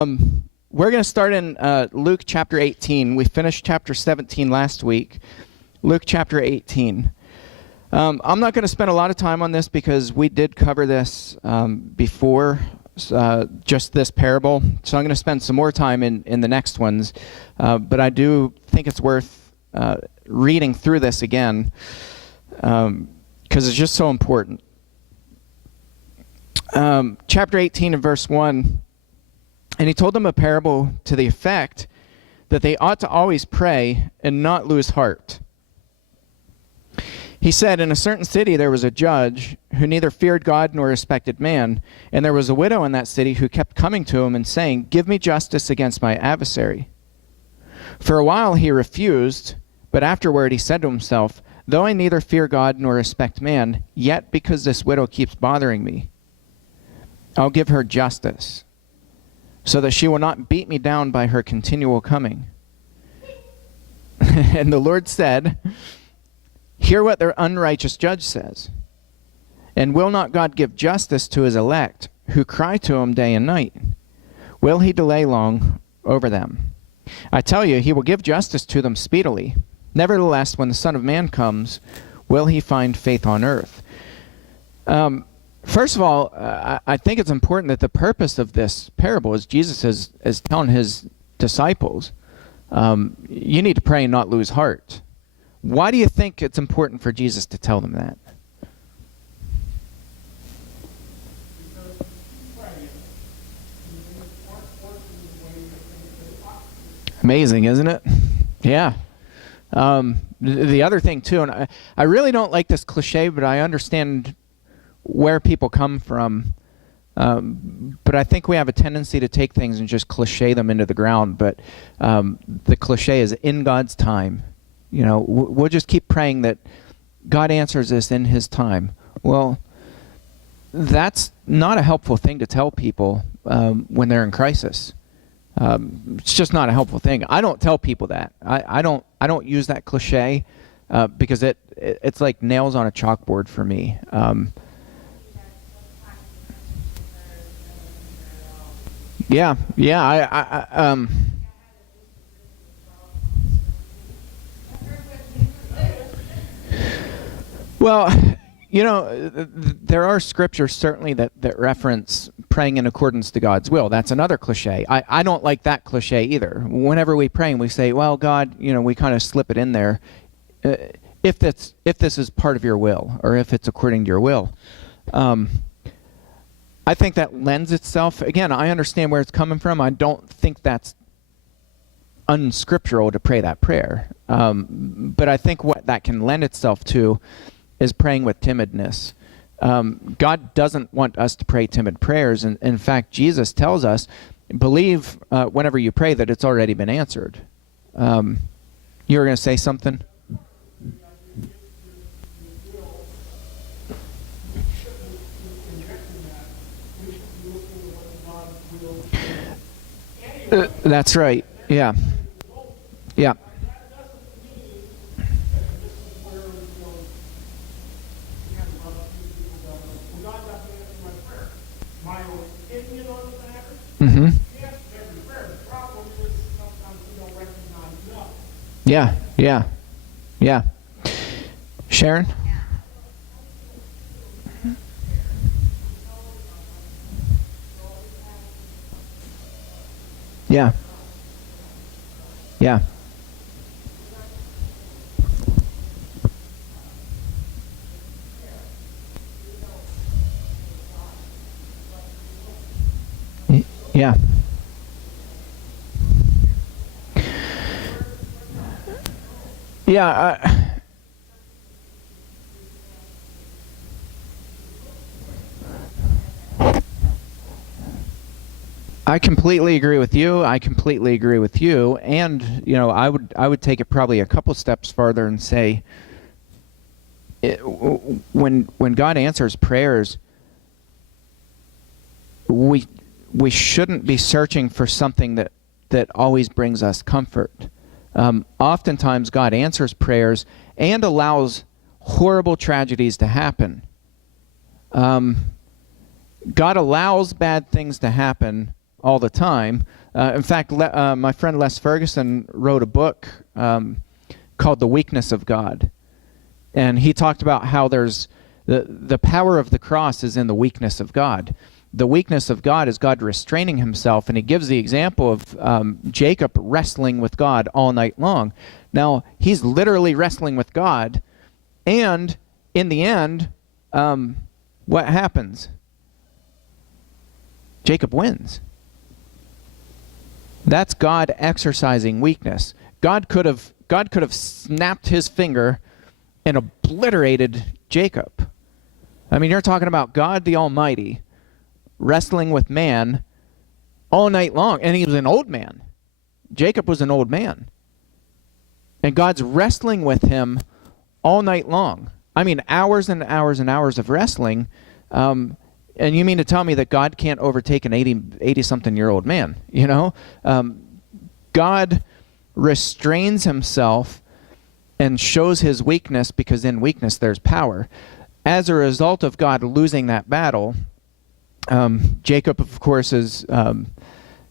We're going to start in Luke chapter 18. We finished chapter 17 last week. Luke chapter 18. I'm not going to spend a lot of time on this because we did cover this before, just this parable. So I'm going to spend some more time in the next ones. But I do think it's worth reading through this again because it's just so important. Chapter 18 and verse 1. And he told them a parable to the effect that they ought to always pray and not lose heart. He said, in a certain city there was a judge who neither feared God nor respected man, and there was a widow in that city who kept coming to him and saying, "Give me justice against my adversary." For a while he refused, but afterward he said to himself, "Though I neither fear God nor respect man, yet because this widow keeps bothering me, I'll give her justice, so that she will not beat me down by her continual coming." And the Lord said, "Hear what their unrighteous judge says. And will not God give justice to his elect, who cry to him day and night? Will he delay long over them? I tell you, he will give justice to them speedily. Nevertheless, when the Son of Man comes, will he find faith on earth?" First of all, I think it's important that the purpose of this parable is Jesus is telling his disciples, you need to pray and not lose heart. Why do you think it's important for Jesus to tell them that? Amazing, isn't it? Yeah. The other thing, too, and I really don't like this cliche, but I understand where people come from, but I think we have a tendency to take things and just cliche them into the ground. But the cliche is in God's time. You know, we'll just keep praying that God answers this in his time. Well, that's not a helpful thing to tell people when they're in crisis. It's just not a helpful thing. I don't tell people that. I don't use that cliche because it's like nails on a chalkboard for me. Yeah. Well, you know, there are scriptures certainly that reference praying in accordance to God's will. That's another cliche. I don't like that cliche either. Whenever we pray and we say, "Well, God," you know, we kind of slip it in there. If this is part of your will, or if it's according to your will. I think that lends itself, again, I understand where it's coming from. I don't think that's unscriptural to pray that prayer. But I think what that can lend itself to is praying with timidness. God doesn't want us to pray timid prayers. And in fact, Jesus tells us, believe whenever you pray that it's already been answered. You were going to say something? That's right. Yeah. Mm-hmm. Yeah. Sharon? Yeah. Yeah. I completely agree with you. And, you know, I would take it probably a couple steps farther and say, when God answers prayers, we shouldn't be searching for something that always brings us comfort. Oftentimes God answers prayers and allows horrible tragedies to happen. God allows bad things to happen all the time. In fact, my friend Les Ferguson wrote a book called The Weakness of God. And he talked about how there's the power of the cross is in the weakness of God. The weakness of God is God restraining himself, and he gives the example of Jacob wrestling with God all night long. Now, he's literally wrestling with God, and in the end, what happens? Jacob wins. That's God exercising weakness. God could have snapped his finger and obliterated Jacob. I mean, you're talking about God the Almighty wrestling with man all night long, and he was an old man. Jacob was an old man. And God's wrestling with him all night long. I mean, hours and hours and hours of wrestling. And you mean to tell me that God can't overtake an 80-something-year-old man? You know? God restrains himself and shows his weakness, because in weakness there's power. As a result of God losing that battle, Jacob, of course, is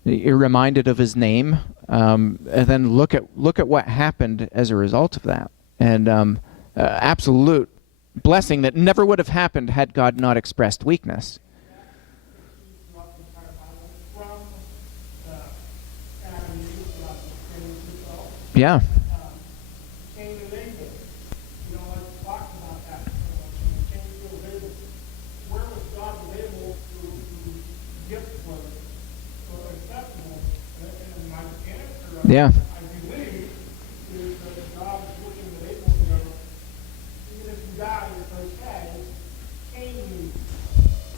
reminded of his name, and then look at what happened as a result of that, and absolute blessing that never would have happened had God not expressed weakness. Yeah. Yeah. I believe is that God is looking at Abraham, even if you die, it's okay. Cain,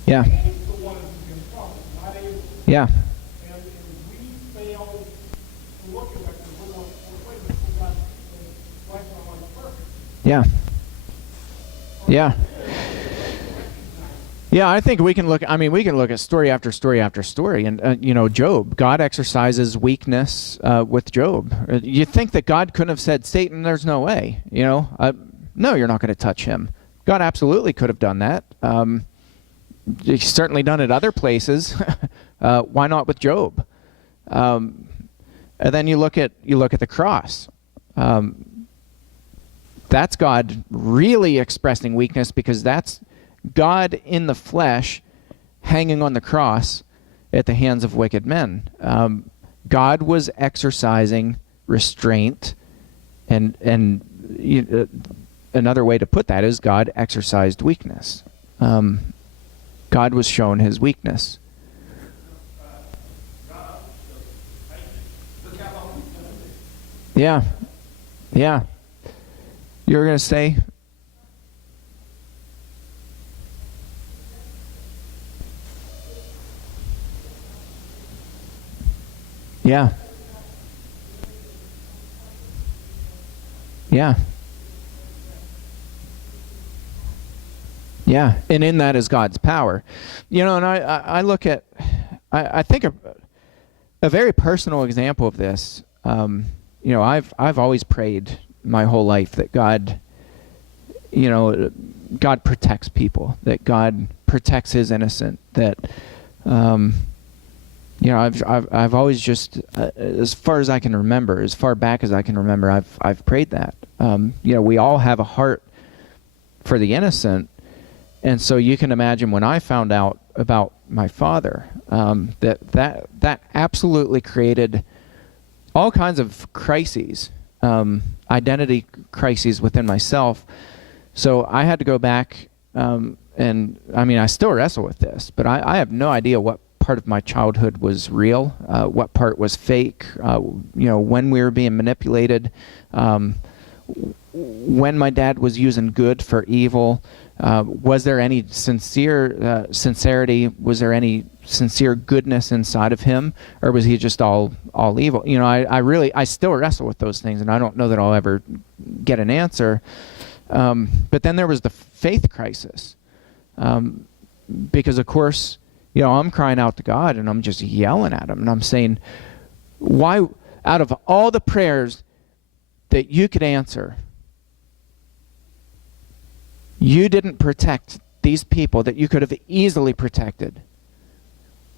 Yeah. Cain is the one who's in trouble, not Abraham. Yeah. And we fail to look at that because we're going, wait a minute, God's not perfect. Yeah. Yeah. Yeah, I think we can look at story after story after story. And, Job, God exercises weakness with Job. You think that God couldn't have said, Satan, there's no way, no, you're not going to touch him. God absolutely could have done that. He's certainly done it other places. Why not with Job? And then you look at the cross. That's God really expressing weakness, because that's God in the flesh hanging on the cross at the hands of wicked men. God was exercising restraint, and another way to put that is God exercised weakness. God was shown his weakness. Yeah. Yeah. You were going to say? Yeah. Yeah. Yeah. And in that is God's power. And I look at, I think a very personal example of this, I've always prayed my whole life that God protects people, that God protects his innocent, that, I've always just, as far as I can remember, as far back as I can remember, I've prayed that. We all have a heart for the innocent, and so you can imagine when I found out about my father, that absolutely created all kinds of crises, identity crises within myself. So I had to go back, and I still wrestle with this, but I have no idea what part of my childhood was real, what part was fake, when we were being manipulated, when my dad was using good for evil. Was there any sincerity? Was there any sincere goodness inside of him, or was he just all evil? I still wrestle with those things, and I don't know that I'll ever get an answer. But then there was the faith crisis, because of course, I'm crying out to God, and I'm just yelling at him, and I'm saying, why, out of all the prayers that you could answer, you didn't protect these people that you could have easily protected?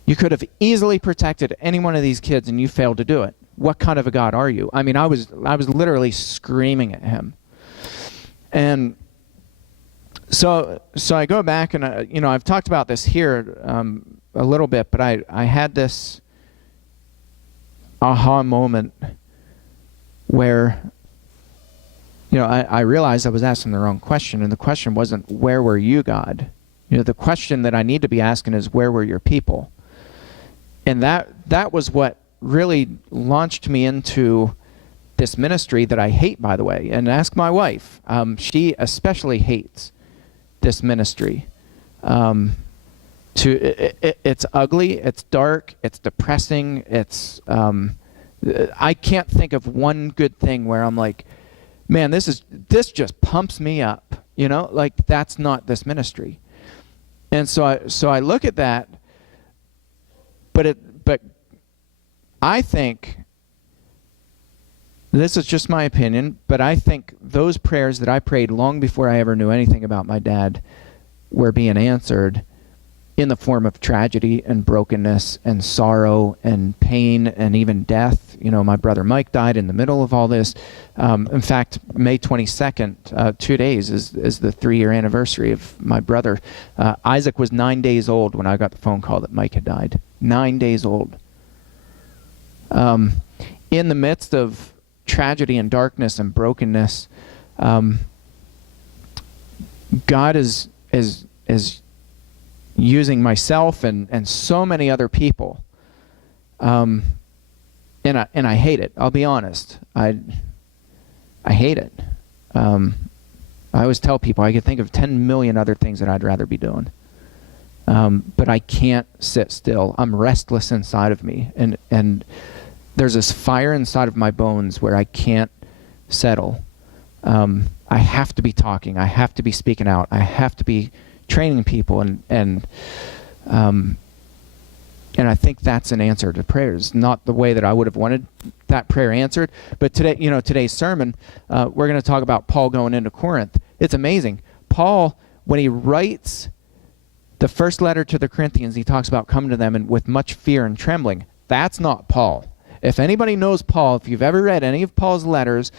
You could have easily protected any one of these kids, and you failed to do it. What kind of a God are you? I mean, I was literally screaming at him. And so I go back, and I've talked about this here a little bit, but I had this aha moment where I realized I was asking the wrong question, and the question wasn't, where were you, God? The question that I need to be asking is, where were your people? And that was what really launched me into this ministry that I hate, by the way. And ask my wife. She especially hates this ministry. It's ugly, it's dark, it's depressing, I can't think of one good thing where I'm like, man, this just pumps me up. Like, that's not this ministry. And so I look at that, but I think, this is just my opinion, but I think those prayers that I prayed long before I ever knew anything about my dad were being answered in the form of tragedy and brokenness and sorrow and pain and even death. My brother Mike died in the middle of all this. In fact, May 22nd, 2 days, is the 3-year anniversary of my brother. Isaac was 9 days old when I got the phone call that Mike had died. 9 days old. In the midst of tragedy and darkness and brokenness, God is using myself and so many other people, and I hate it. I'll be honest. I hate it. I always tell people I could think of 10 million other things that I'd rather be doing, but I can't sit still. I'm restless inside of me, and there's this fire inside of my bones where I can't settle. I have to be talking. I have to be speaking out. I have to be training people, and I think that's an answer to prayers. Not the way that I would have wanted that prayer answered, but today, today's sermon, we're going to talk about Paul going into Corinth. It's amazing. Paul, when he writes the first letter to the Corinthians, he talks about coming to them and with much fear and trembling. That's not Paul. If anybody knows Paul, if you've ever read any of Paul's letters,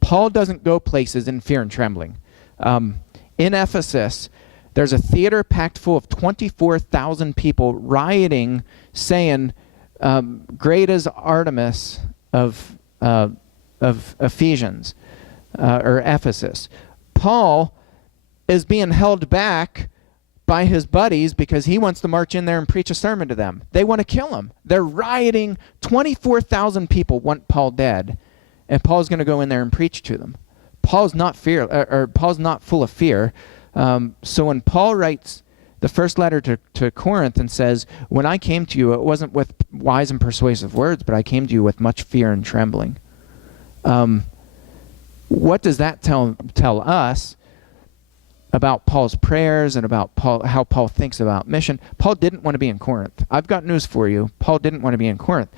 Paul doesn't go places in fear and trembling. In Ephesus, there's a theater packed full of 24,000 people rioting, saying, "Great is Artemis of Ephesians," or Ephesus. Paul is being held back by his buddies because he wants to march in there and preach a sermon to them. They want to kill him. They're rioting. 24,000 people want Paul dead, and Paul's going to go in there and preach to them. Paul's not full of fear. So when Paul writes the first letter to Corinth and says, "When I came to you, it wasn't with wise and persuasive words, but I came to you with much fear and trembling." What does that tell us about Paul's prayers and about how Paul thinks about mission? Paul didn't want to be in Corinth. I've got news for you. Paul didn't want to be in Corinth.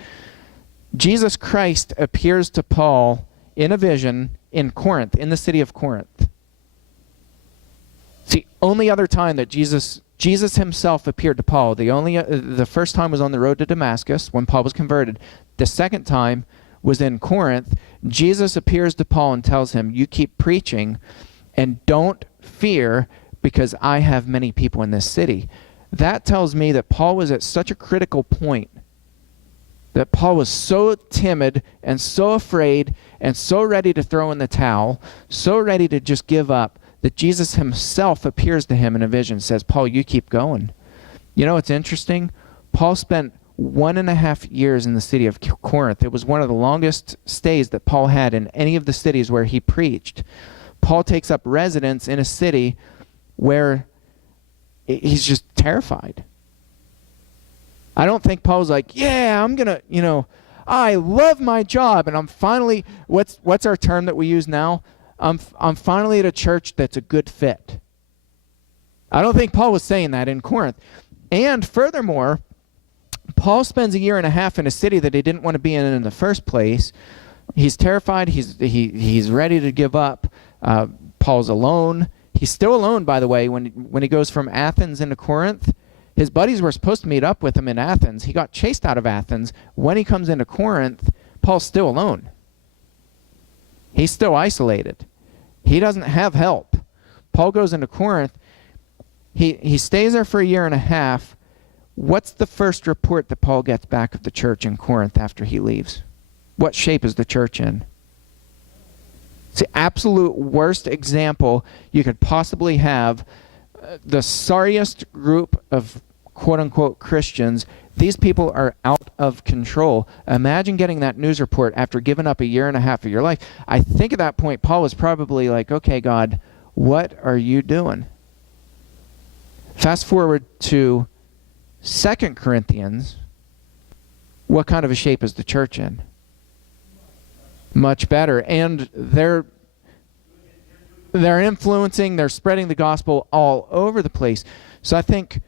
Jesus Christ appears to Paul in a vision in Corinth, in the city of Corinth. It's the only other time that Jesus himself appeared to Paul. The first time was on the road to Damascus when Paul was converted. The second time was in Corinth. Jesus appears to Paul and tells him, "You keep preaching and don't fear because I have many people in this city." That tells me that Paul was at such a critical point, that Paul was so timid and so afraid and so ready to throw in the towel, so ready to just give up, that Jesus himself appears to him in a vision and says, "Paul, you keep going." It's interesting. Paul spent 1.5 years in the city of Corinth. It was one of the longest stays that Paul had in any of the cities where he preached. Paul takes up residence in a city where he's just terrified. I don't think Paul's like, "Yeah, I'm going to, I love my job, and I'm finally," what's our term that we use now? I'm finally at a church that's a good fit. I don't think Paul was saying that in Corinth. And furthermore, Paul spends 1.5 years in a city that he didn't want to be in the first place. He's terrified. He's ready to give up. Paul's alone. He's still alone, by the way, when he goes from Athens into Corinth. His buddies were supposed to meet up with him in Athens. He got chased out of Athens. When he comes into Corinth, Paul's still alone. He's still isolated. He doesn't have help. Paul goes into Corinth. He stays there for a year and a half. What's the first report that Paul gets back of the church in Corinth after he leaves? What shape is the church in? It's the absolute worst example you could possibly have. The sorriest group of quote-unquote Christians. These people are out of control. Imagine getting that news report after giving up a year and a half of your life. I think at that point, Paul was probably like, okay, God, what are you doing? Fast forward to 2 Corinthians. What kind of a shape is the church in? Much better. And they're influencing, they're spreading the gospel all over the place. So I think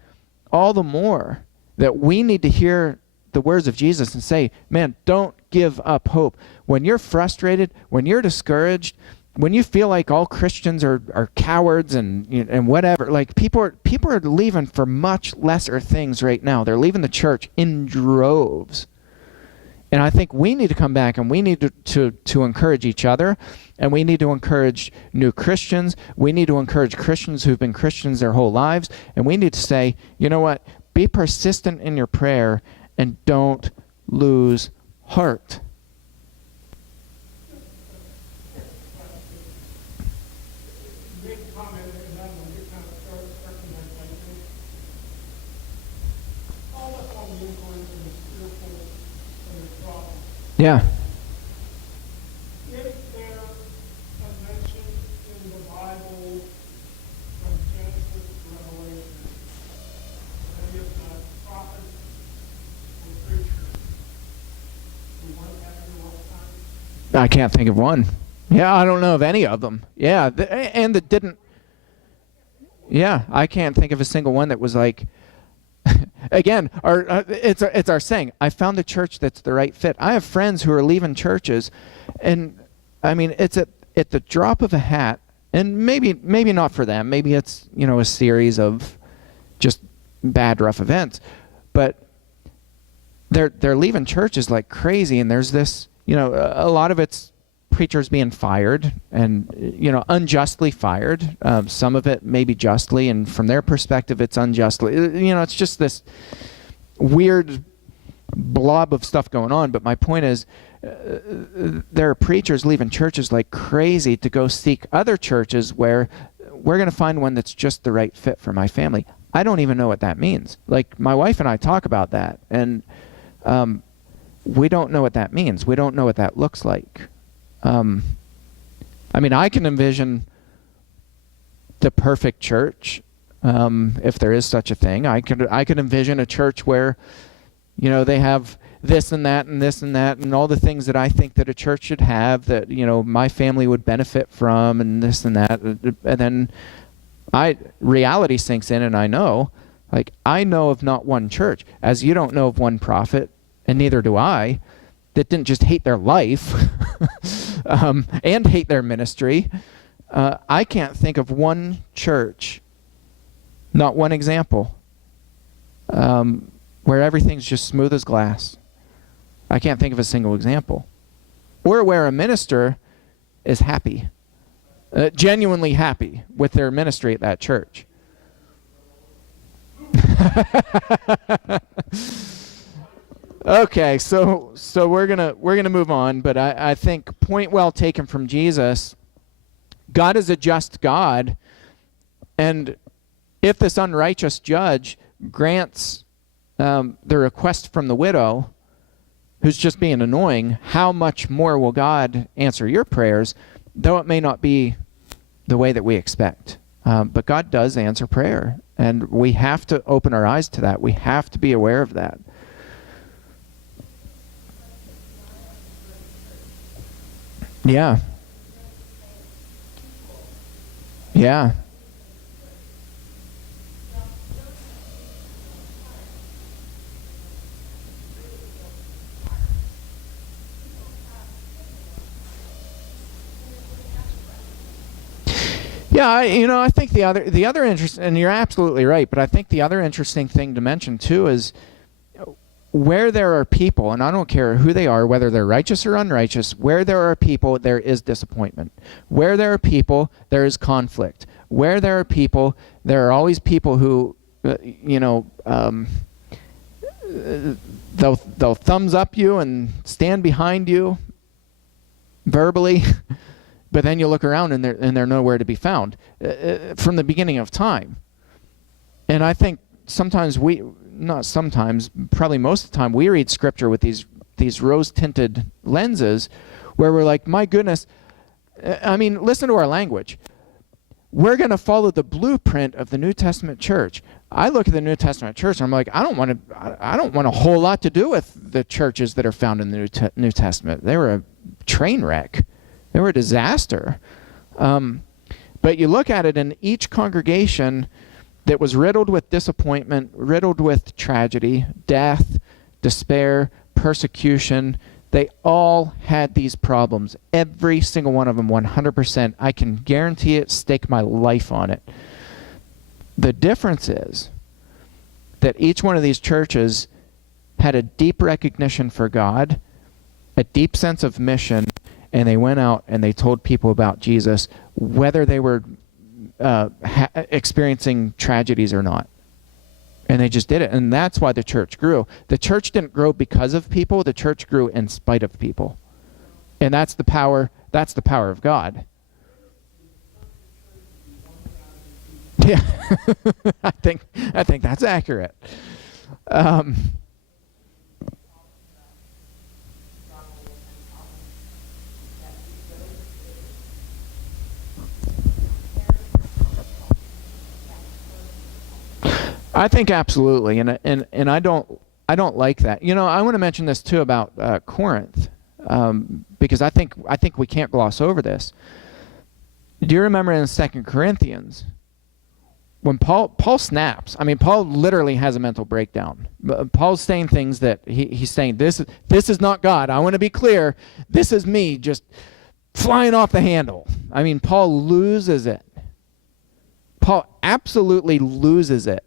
all the more that we need to hear the words of Jesus and say, man, don't give up hope. When you're frustrated, when you're discouraged, when you feel like all Christians are cowards and whatever, like people are leaving for much lesser things right now. They're leaving the church in droves. And I think we need to come back and we need to encourage each other, and we need to encourage new Christians. We need to encourage Christians who've been Christians their whole lives, and we need to say, you know what? Be persistent in your prayer and don't lose heart. Yeah. Is there a mention in the Bible from Genesis to Revelation, any of the prophets and preachers who went after what time? I can't think of one. Yeah, I don't know of any of them. Yeah, and that didn't. Yeah, I can't think of a single one that was like. Again, it's our saying, I found a church that's the right fit. I have friends who are leaving churches, and I mean, it's at the drop of a hat, and maybe not for them. Maybe it's, a series of just bad, rough events, but they're leaving churches like crazy, and there's this, a lot of it's preachers being fired and unjustly fired, some of it maybe justly, and from their perspective it's unjustly. It's just this weird blob of stuff going on. But my point is, there are preachers leaving churches like crazy to go seek other churches where we're going to find one that's just the right fit for my family. I don't even know what that means. Like, my wife and I talk about that, and we don't know what that means. We don't know what that looks like. I mean, I can envision the perfect church, if there is such a thing. I could envision a church where, they have this and that and this and that and all the things that I think that a church should have, that, my family would benefit from, and this and that. And then reality sinks in, and I know of not one church, as you don't know of one prophet, and neither do I, that didn't just hate their life and hate their ministry. I can't think of one church, not one example, where everything's just smooth as glass. I can't think of a single example. Or where a minister is happy, genuinely happy with their ministry at that church. Okay, so we're gonna move on, but I think point well taken from Jesus. God is a just God, and if this unrighteous judge grants the request from the widow, who's just being annoying, how much more will God answer your prayers, though it may not be the way that we expect. But God does answer prayer, and we have to open our eyes to that. We have to be aware of that. Yeah. Yeah. Yeah, I think the other interest, and you're absolutely right, but I think the other interesting thing to mention too is where there are people, and I don't care who they are, whether they're righteous or unrighteous, where there are people, there is disappointment. Where there are people, there is conflict. Where there are people, there are always people who, they'll thumbs up you and stand behind you verbally, but then you look around and they're nowhere to be found from the beginning of time. And I think sometimes not sometimes, probably most of the time, we read scripture with these rose-tinted lenses where we're like, my goodness, I mean, listen to our language. We're going to follow the blueprint of the New Testament church. I look at the New Testament church and I'm like, I don't want a whole lot to do with the churches that are found in the New Testament. They were a train wreck. They were a disaster. But you look at it in each congregation that was riddled with disappointment, riddled with tragedy, death, despair, persecution. They all had these problems. Every single one of them, 100%. I can guarantee it, stake my life on it. The difference is that each one of these churches had a deep recognition for God, a deep sense of mission, and they went out and they told people about Jesus, whether they were experiencing tragedies or not. And they just did it. And that's why the church grew. The church didn't grow because of people. The church grew in spite of people. And that's the power of God. Yeah. I think that's accurate. I think absolutely, and I don't like that. I want to mention this too about Corinth, because I think we can't gloss over this. Do you remember in 2 Corinthians when Paul snaps? I mean, Paul literally has a mental breakdown. Paul's saying things that he's saying, this is not God. I want to be clear. This is me just flying off the handle. I mean, Paul loses it. Paul absolutely loses it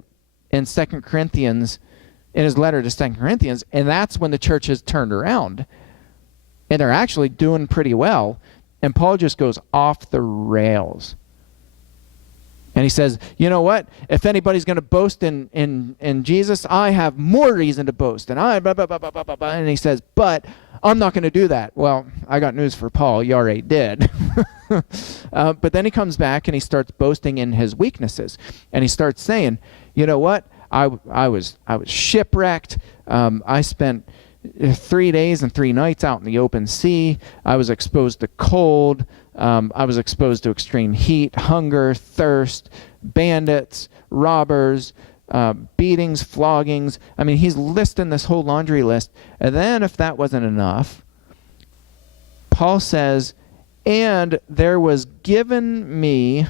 in 2 Corinthians, in his letter to 2 Corinthians, and that's when the church has turned around. And they're actually doing pretty well. And Paul just goes off the rails. And he says, you know what? If anybody's going to boast in Jesus, I have more reason to boast. And and he says, but I'm not going to do that. Well, I got news for Paul. You already did. But then he comes back and he starts boasting in his weaknesses. And he starts saying, you know what? I was shipwrecked. I spent 3 days and 3 nights out in the open sea. I was exposed to cold. I was exposed to extreme heat, hunger, thirst, bandits, robbers, beatings, floggings. I mean, he's listing this whole laundry list. And then if that wasn't enough, Paul says, and there was given me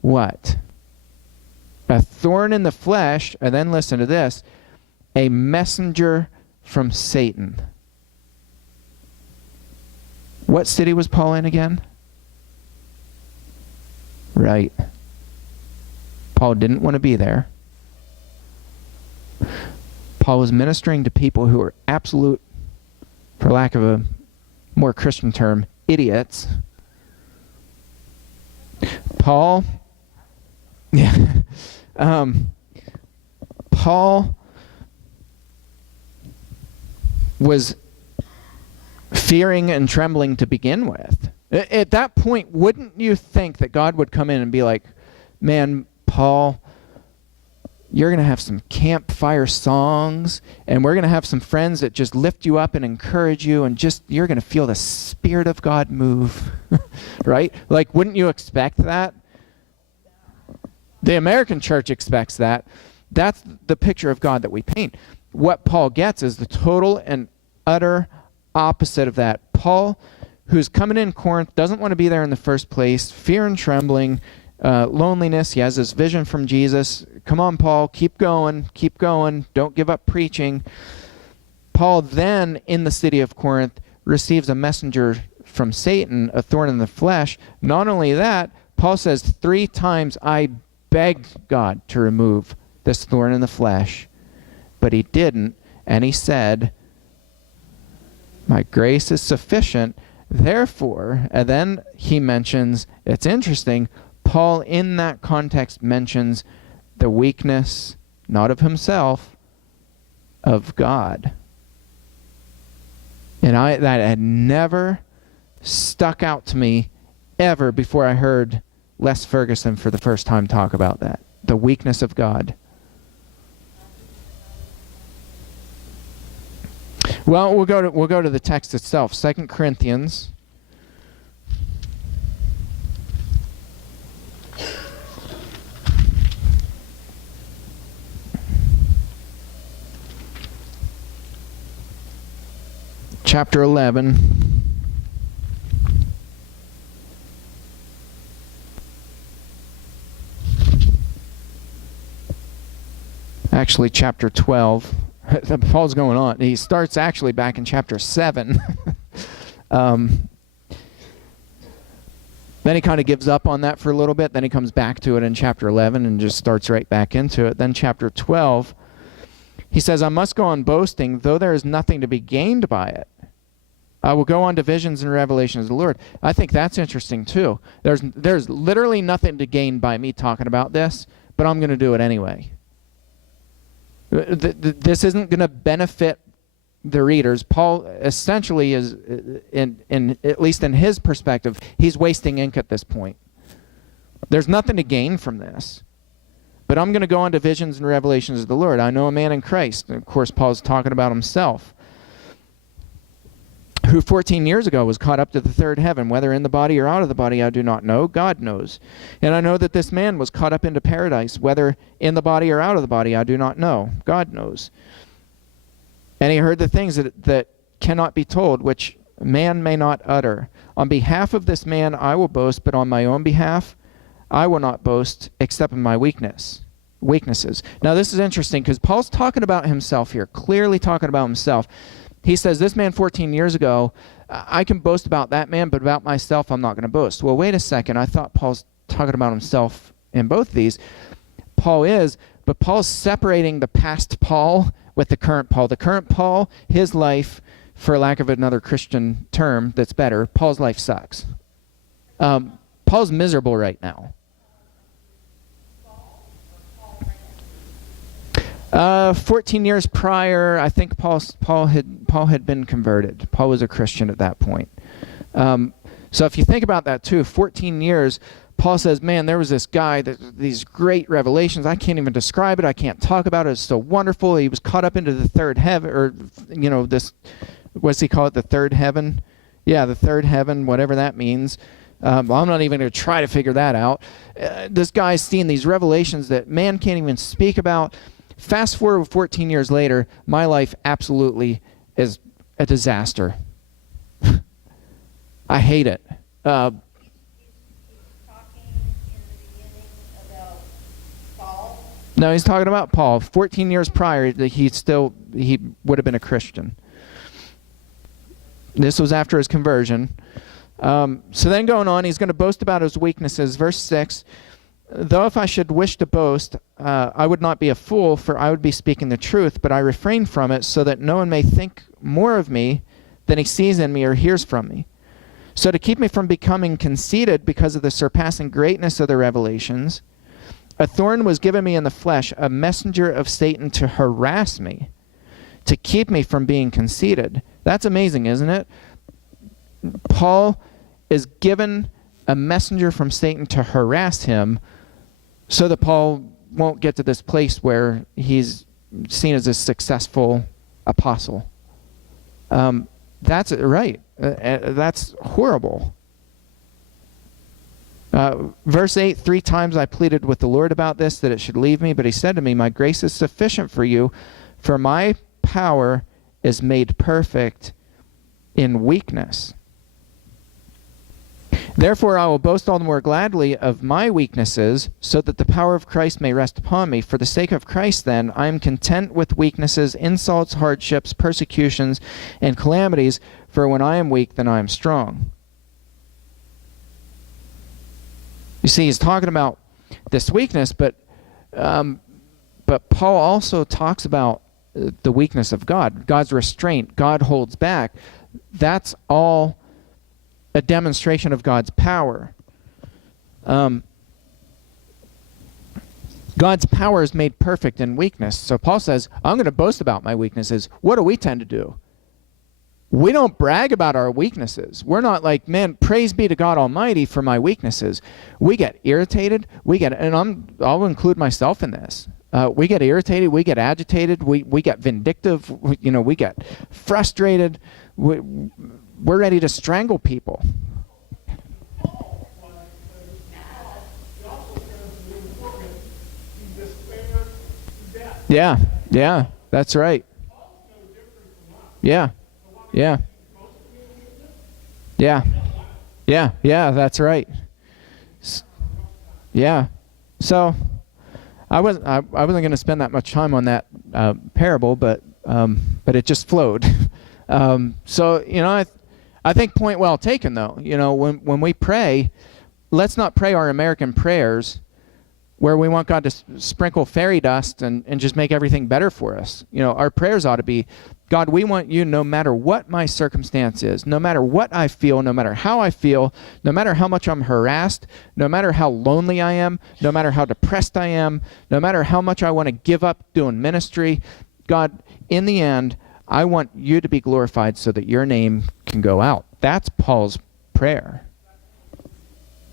what? A thorn in the flesh, and then listen to this, a messenger from Satan. What city was Paul in again? Right. Paul didn't want to be there. Paul was ministering to people who were absolute, for lack of a more Christian term, idiots. Paul was fearing and trembling to begin with. At that point, wouldn't you think that God would come in and be like, man, Paul, you're going to have some campfire songs, and we're going to have some friends that just lift you up and encourage you, and just you're going to feel the Spirit of God move, right? Like, wouldn't you expect that? The American church expects that. That's the picture of God that we paint. What Paul gets is the total and utter opposite of that. Paul, who's coming in Corinth, doesn't want to be there in the first place, fear and trembling, loneliness. He has this vision from Jesus. Come on, Paul, keep going, don't give up preaching. Paul then, in the city of Corinth, receives a messenger from Satan, a thorn in the flesh. Not only that, Paul says 3 times, I begged God to remove this thorn in the flesh, but he didn't. And he said, my grace is sufficient. Therefore, and then he mentions, it's interesting, Paul in that context mentions the weakness, not of himself, of God. And that had never stuck out to me ever before I heard Les Ferguson for the first time talk about that. The weakness of God. Well, we'll go to the text itself. 2 Corinthians. Chapter 11. Actually, chapter 12. Paul's going on. He starts actually back in chapter 7. Then he kind of gives up on that for a little bit. Then he comes back to it in chapter 11 and just starts right back into it. Then chapter 12, he says, I must go on boasting, though there is nothing to be gained by it. I will go on to visions and revelations of the Lord. I think that's interesting too. There's literally nothing to gain by me talking about this, but I'm going to do it anyway. This isn't going to benefit the readers. Paul essentially is, in at least in his perspective, he's wasting ink at this point. There's nothing to gain from this. But I'm going to go on to visions and revelations of the Lord. I know a man in Christ. And of course, Paul's talking about himself, who 14 years ago was caught up to the third heaven, whether in the body or out of the body, I do not know. God knows. And I know that this man was caught up into paradise, whether in the body or out of the body, I do not know. God knows. And he heard the things that cannot be told, which man may not utter. On behalf of this man, I will boast, but on my own behalf, I will not boast, except in my weaknesses. Now, this is interesting because Paul's talking about himself here, clearly talking about himself. He says, this man 14 years ago, I can boast about that man, but about myself, I'm not going to boast. Well, wait a second. I thought Paul's talking about himself in both of these. Paul is, but Paul's separating the past Paul with the current Paul. The current Paul, his life, for lack of another Christian term that's better, Paul's life sucks. Paul's miserable right now. 14 years prior, I think Paul had been converted. Paul was a Christian at that point. So if you think about that too, 14 years, Paul says, man, there was this guy, these great revelations. I can't even describe it. I can't talk about it. It's so wonderful. He was caught up into the third heaven, or, this, what's he call it, the third heaven? Yeah, the third heaven, whatever that means. I'm not even going to try to figure that out. This guy's seeing these revelations that man can't even speak about. Fast forward 14 years later, my life absolutely is a disaster. I hate it. He's talking in the beginning about Paul. No, he's talking about Paul. 14 years prior, he would have been a Christian. This was after his conversion. So then going on, he's going to boast about his weaknesses. Verse 6, though if I should wish to boast, I would not be a fool, for I would be speaking the truth, but I refrain from it so that no one may think more of me than he sees in me or hears from me. So to keep me from becoming conceited because of the surpassing greatness of the revelations, a thorn was given me in the flesh, a messenger of Satan to harass me, to keep me from being conceited. That's amazing, isn't it? Paul is given a messenger from Satan to harass him so that Paul won't get to this place where he's seen as a successful apostle. That's right. That's horrible. Verse 8, 3 times I pleaded with the Lord about this, that it should leave me, but he said to me, my grace is sufficient for you, for my power is made perfect in weakness. Therefore I will boast all the more gladly of my weaknesses, so that the power of Christ may rest upon me. For the sake of Christ, then, I am content with weaknesses, insults, hardships, persecutions, and calamities, for when I am weak, then I am strong. You see, he's talking about this weakness, but Paul also talks about the weakness of God, God's restraint. God holds back. That's all a demonstration of God's power. God's power is made perfect in weakness. So Paul says, I'm going to boast about my weaknesses. What do we tend to do? We don't brag about our weaknesses. We're not like, man, praise be to God Almighty for my weaknesses. We get irritated. And I'll include myself in this. We get irritated. We get agitated. We get vindictive. We get frustrated. We're ready to strangle people. Yeah, that's right. Yeah, that's right. Yeah. So I wasn't going to spend that much time on that parable, but it just flowed. So I think point well taken though. When we pray, let's not pray our American prayers where we want God to sprinkle fairy dust and just make everything better for us. Our prayers ought to be, God, we want you no matter what my circumstance is, no matter what I feel, no matter how I feel, no matter how much I'm harassed, no matter how lonely I am, no matter how depressed I am, no matter how much I want to give up doing ministry, God, in the end, I want you to be glorified so that your name can go out. That's Paul's prayer.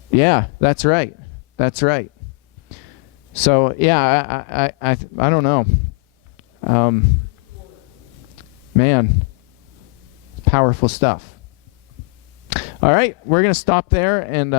Yeah, that's right. That's right. So yeah, I don't know. Man, powerful stuff. All right, we're gonna stop there and